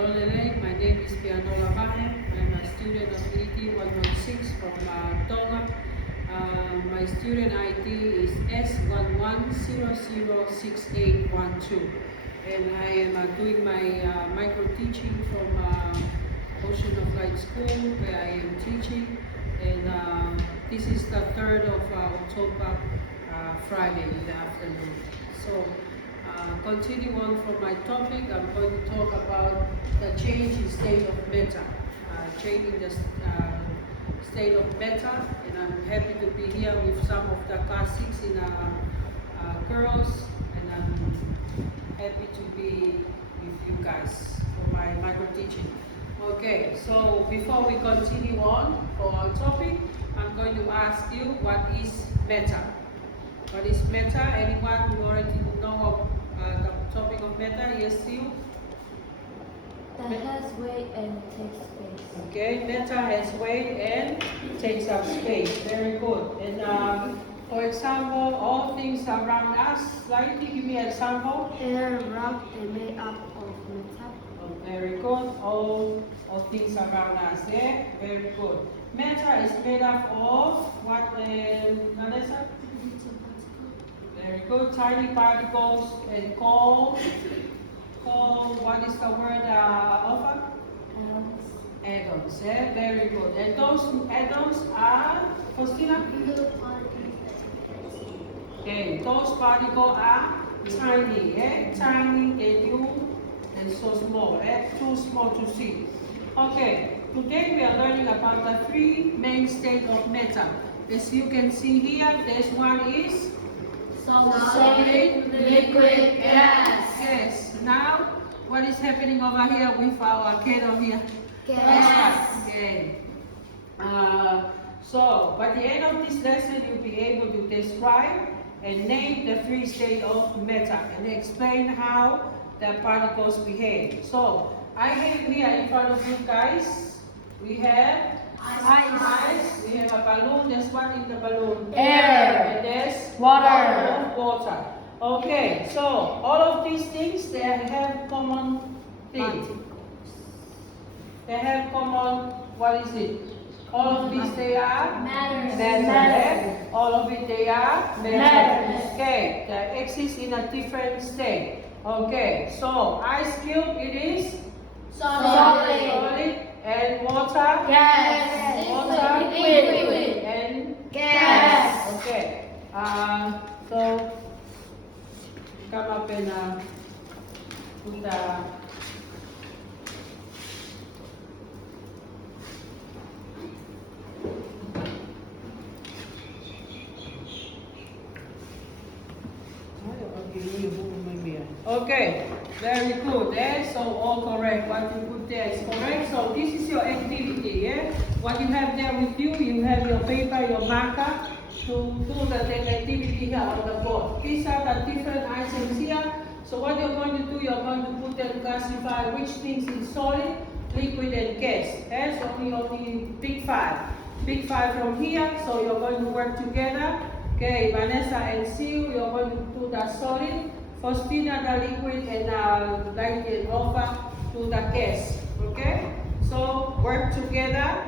Lolele. My name is Pianola Bahe. I'm a student of ET 116 from Tonga. My student ID is S11006812. And I am doing my micro teaching from Ocean of Light School where I am teaching. And this is the 3rd of October, Friday in the afternoon. So continue on from my topic, I'm going to talk about the change in state of matter, changing the state of matter, and I'm happy to be here with some of the class 6 in girls, and I'm happy to be with you guys for my micro teaching. Okay, so before we continue on for our topic, I'm going to ask you, what is matter? What is matter? Anyone who already know the topic of matter? Yes, you? That has weight and takes space. Okay, matter has weight and takes up space. Very good. And for example, all things around us, slightly give me an example. Air, rock, they made up of matter. Oh, very good. All things around us. Yeah, very good. Matter is made up of what, Vanessa? Very good. Tiny particles and called, what is the word, Alpha? Atoms. Atoms. Yeah, very good. And those atoms are, Faustina? Okay, those particles are tiny, yeah? Tiny and so small, too small to see. Okay, today we are learning about the 3 main states of matter. As you can see here, this one is Solid, liquid, gas. Yes. Now, what is happening over here with our kettle here? Gas. Okay. So, by the end of this lesson, you'll be able to describe and name the 3 states of matter and explain how the particles behave. So, I have here in front of you guys, we have ice. We have a balloon. There's what in the balloon? Air. And there's water. Okay, so all of these things, they have common things. They have common, what is it? All of these, they are? Matter. All of it, they are? Matter. Okay, they exist in a different state. Okay, so ice cube, it is? Solid. And water? Gas. Water? Liquid. And? Gas. Okay. So come up and put the okay, very good. So all correct. What you put there is correct. So this is your activity. Yeah. What you have there with you, you have your paper, your marker to do the activity here on the board. These are the different items here. So what you're going to do, you're going to put them, classify which things is solid, liquid, and gas. That's only big 5. Big 5 from here. So you're going to work together. Okay, Vanessa and Sue, you're going to do the solid. Faustina, the liquid, and Light and Alpha to the gas. Okay? So work together.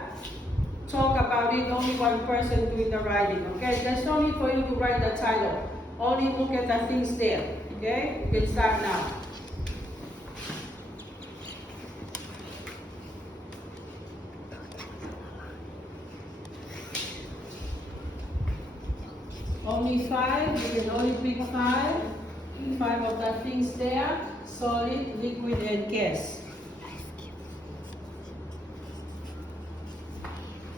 Talk about it. Only one person doing the writing. Okay? There's no need for you to write the title. Only look at the things there. Okay? You can start now. Only 5. You can only pick 5. 5 of the things there: solid, liquid, and gas.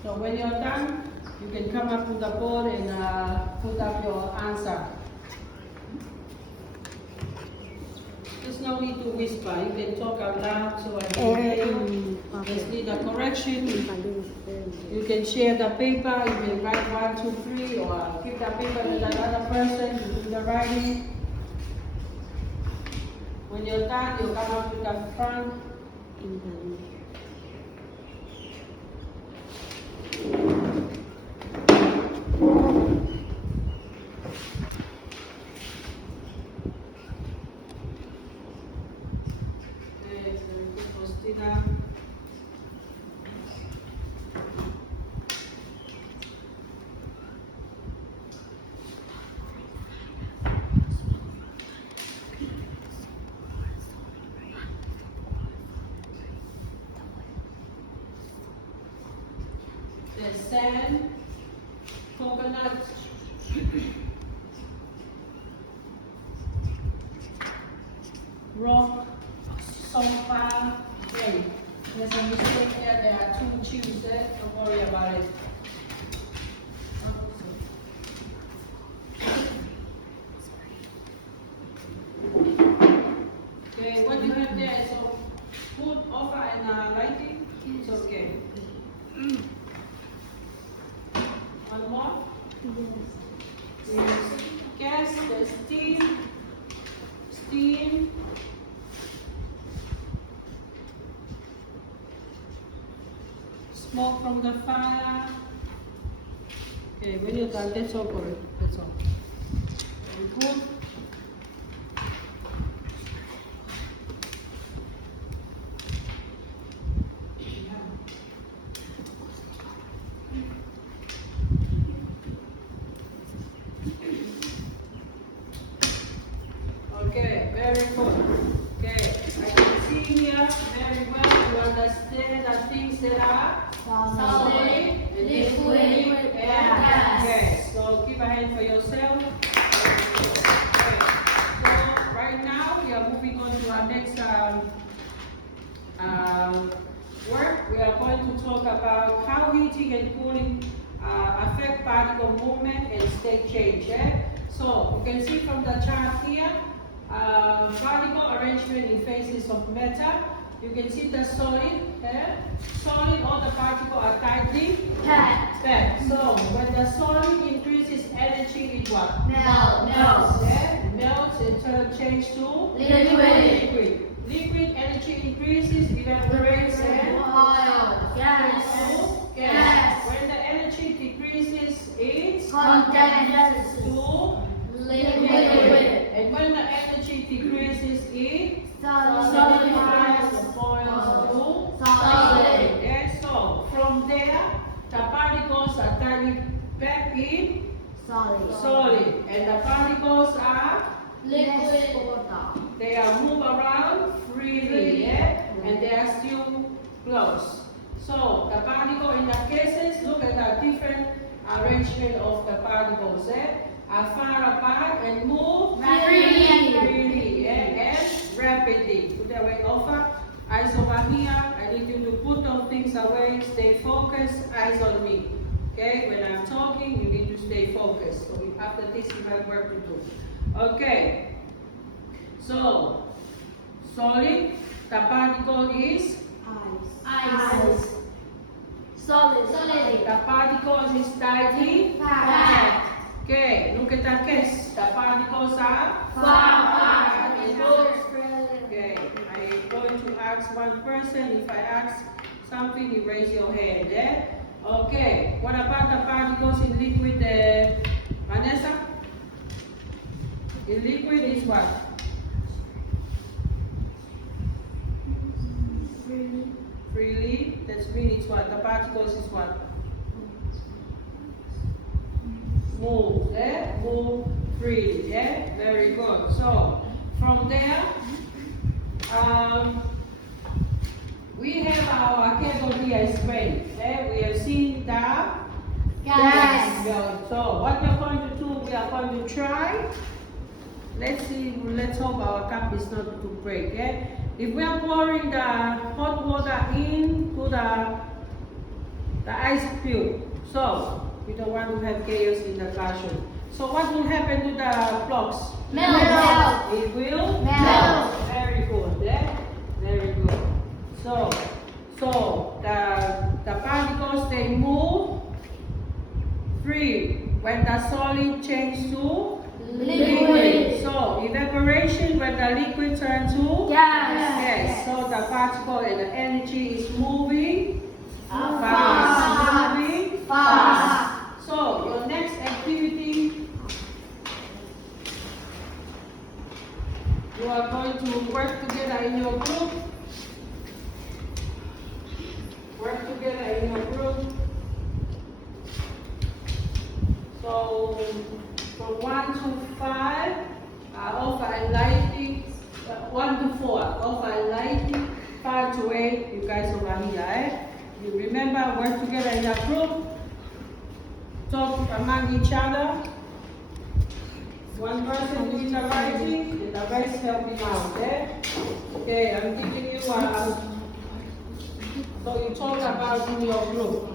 So when you're done, you can come up to the board and put up your answer. There's no need to whisper. You can talk out loud so I can hear you. Just need a correction. You can share the paper. You can write 1, 2, 3, or give the paper to the other person to do the writing. When you're done, you come up to the front. Tina. The sand, coconut, rock, sofa, clay. There's a mistake there. There are two tubes there. Don't worry about it. Okay, what you have there is a food offer and lighting. It's okay. One more. Yes. Gas, the steam. Smoke from the fire. Okay, when you're done, that's all for it. That's all. Very good. Okay, very good. Okay, I can see here very well. You understand the things that are Solid, liquid, and gas. okay, so give a hand for yourself. Okay, so right now we are moving on to our next work. We are going to talk about how heating and cooling affect particle movement and state change. So you can see from the chart here, particle arrangement in phases of matter. You can see the solid. Solid, all the particles are tightly packed. So when the solid increases energy, it what? Melts. Melts in turn change to Liquid. Liquid energy increases, evaporates and Gas. gas. When the energy decreases, it Condenses. to Liquid. And when the energy decreases, it Solidifies. boils to Solid. yes. So from there, the particles are tightly packed in solid, and the particles are they are move around freely, and they are still close. So the particle in the cases, look at the different arrangement of the particles. Are far apart and move freely and rapidly. Put away offer. Eyes over here. I need you to put those things away. Stay focused. Eyes on me. Okay? When I'm talking, you need to stay focused. So after this, you have work to do. Okay. So, solid. The particle is Ice. Solid. the particle is tightly Packed. Okay, look at the case. The particles are Far. Okay, I'm going to ask one person. If I ask something, you raise your hand. Okay, what about the particles in liquid, Vanessa? In liquid is what? Freely. That means what? The particles is what? Move, move freely, very good. So from there, we have our cable here explained. We have seen the Gas. So what we are going to do, we are going to try. Let's see. Let's hope our cup is not to break. If we are pouring the hot water into the ice cube, so we don't want to have chaos in the classroom. So what will happen to the blocks? Melt. It will Melt. Very good. Very good. So the particles, they move free when the solid changes to Liquid. So evaporation when the liquid turns to Gas. Yes. So the particle and the energy is moving Fast. Moving Fast. So your next activity, you are going to work together in your group. You remember, work together in a group. Talk among each other. One person doing the writing, and the rest helping out. Okay, I'm giving you so you talk about in your group.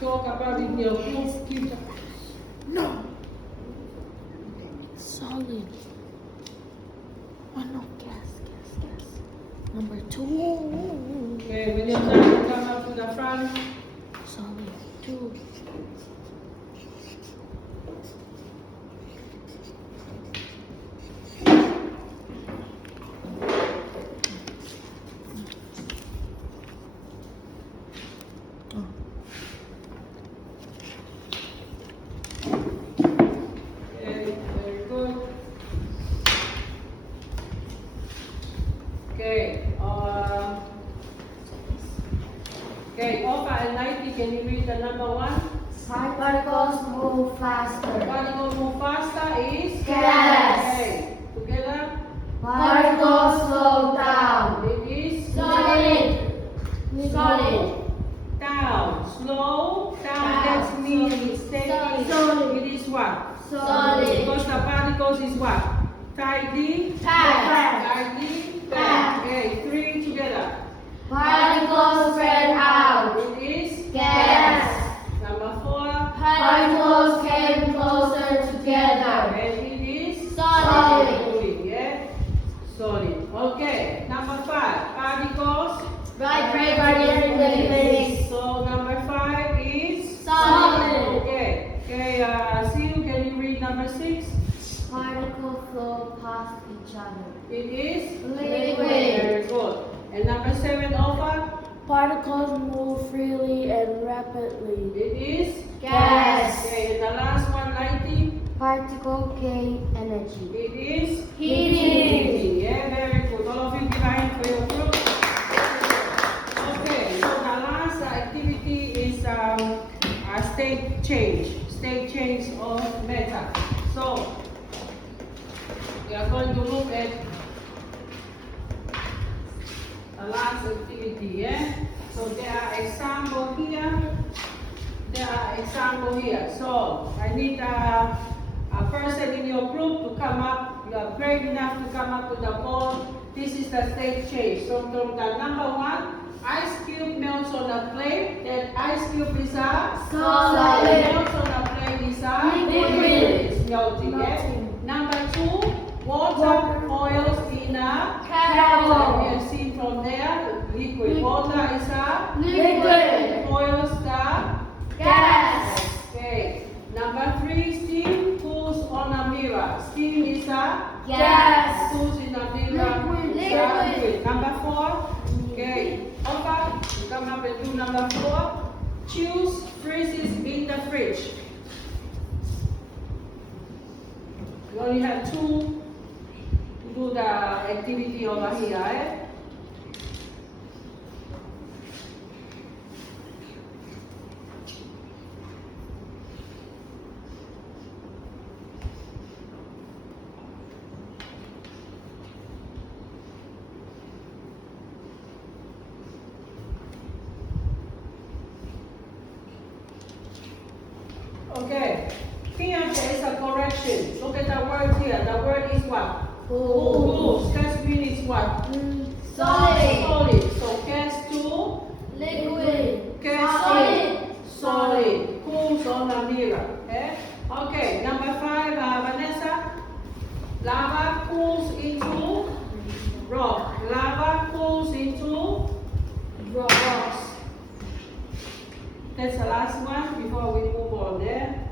Talk about in your group. Keep No. Solid. Oh no, gas. Number 2. Okay, when you're done, you come up to the front. Solid. 2. Okay, very good. Okay, okay, Opa and Nike, can you read the number 1? Particles move faster. Particle move faster is? Gas. Okay, together? Particles slow down. It is? Solid. Down. Slow down. Down. That means it's taking. Solid. It is what? Solid. Because the particles is what? Tidy. Packed. Tidy. Packed. Okay, 3 together. Particles spread out. It is? Gas. Number 4. Particles came closer together. And it is? Solid. Solid, yeah? Solid. Okay, number 5. Particles. Vibrating. So number 5 is? Solid. Okay. Okay, Sue, can you read number 6? Particles flow past each other. It is? Liquid. Very good. And number 7, Alpha? Particles move freely and rapidly. It is? Gas. Okay, and the last one, 90? Particle K energy. It is? Heating. Yeah, very good. All of you give a hand for your group. Okay, so the last activity is a state change of matter. So, we are going to look at the last activity, yeah? So there are examples here. So I need a person in your group to come up. You are brave enough to come up with the board. This is the state change. So from the number 1, ice cube melts on a plate. That ice cube is a Solid. Melts on a plate is a Liquid. It's melting. Yeah? Number 2, water boils in a Kettle. You have seen from there, liquid. Water is a Liquid. boils the Gas. Okay. Number 3, steam cools on a mirror. Steam is a Gas. cools in a mirror. Liquid. Is a Liquid. Number 4. Okay. Opa, you come up and do number 4. Choose freezes in the fridge. You only have 2 to do the activity over here, eh? Okay. Here there is a correction. Look at the word here. The word is what? Cools. That means what? Solid. Solid. So cast to Liquid. cast Solid. solid. Cools on a mirror. Okay. Number 5, Vanessa. Lava cools into rock. Lava cools into rocks. That's the last one before we move on there.